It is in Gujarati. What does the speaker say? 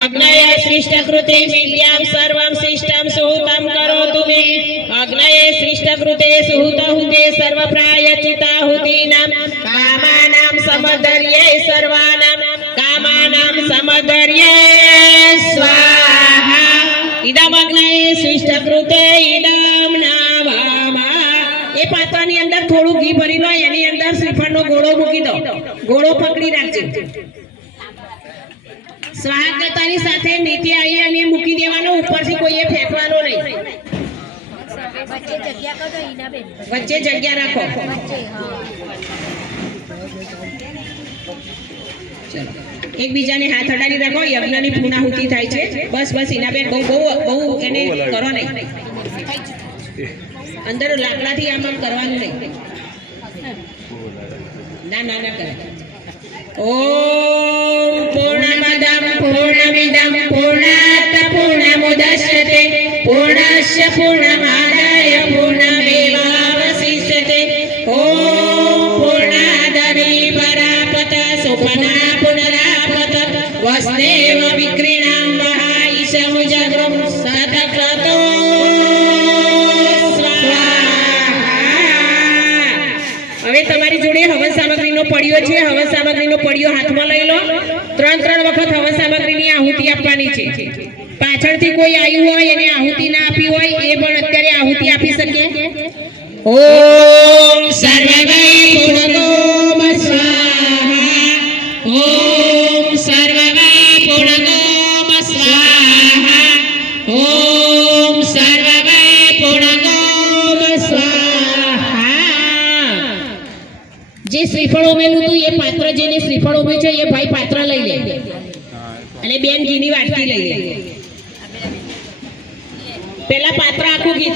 अग्नये सृष्टकृते विद्यां सर्वं शिष्टं सुहृतं करोतु मे अग्नये सृष्टकृते सुहृतहुते सर्वप्रायचिताहुतीनां कामानां समदर्ये सर्वानां कामानां समदर्ये स्वाहा इदम् अग्नये सृष्टकृते इदं नामामा ए पात्रानी अंदर थोड़ू घी भरी लो एनी अंदर श्रीफळनो गोळो मूकी दो गोळो पकड़ी राखजो स्वागतानी साथे नीचे आई અને મૂકી દેવાનો ઉપરથી કોઈએ ફેંકવાનો નહીં વચ્ચે જગ્યા રાખો ચલો એકબીજાને હાથ અડાડી રાખો યજ્ઞની પૂર્ણાહુતિ થાય છે બસ બસ ઈનાબેન બહુ બહુ બહુ એને કરો નહીં અંદર લાકડાથી આમ આમ કરવાનું નહીં ના ના ના કરો ओम पूर्णमदं पूर्णमिदं पूर्णात् पूर्णमुदच्यते पूर्णस्य पूर्णमादाय पूर्णमेवावशिष्यते ओम पूर्णादरि परापत सुपना पुनरापत वस्देव विक्रीणां वहाईशमुजग्रं सतक्रतो હવે તમારી જોડે હવન સામગ્રીનો પડ્યો છે હવન સામગ્રીનો પડ્યો હાથમાં લઈ લો ત્રણ વખત હવન સામગ્રીની આહુતિ આપવાની છે પાછળથી કોઈ આવ્યું હોય એને આહુતિ ના આપી હોય એ પણ અત્યારે આહુતિ આપી શકે ઓમ સર્વવૈ પૂર્ણગોમ સ્વાહા ઓમ સર્વવૈ પૂર્ણગોમ સ્વાહા ઓમ સર્વવૈ પૂર્ણગોમ સ્વાહા જે શ્રીફળ ઉમેલું હતું એ પાત્ર જેને શ્રીફળ ઉમે છે એ ભાઈ પાત્ર લઈ લે અને બેન ઘીની વાટકી લઈ લે પેલા પાત્ર આખું ઘી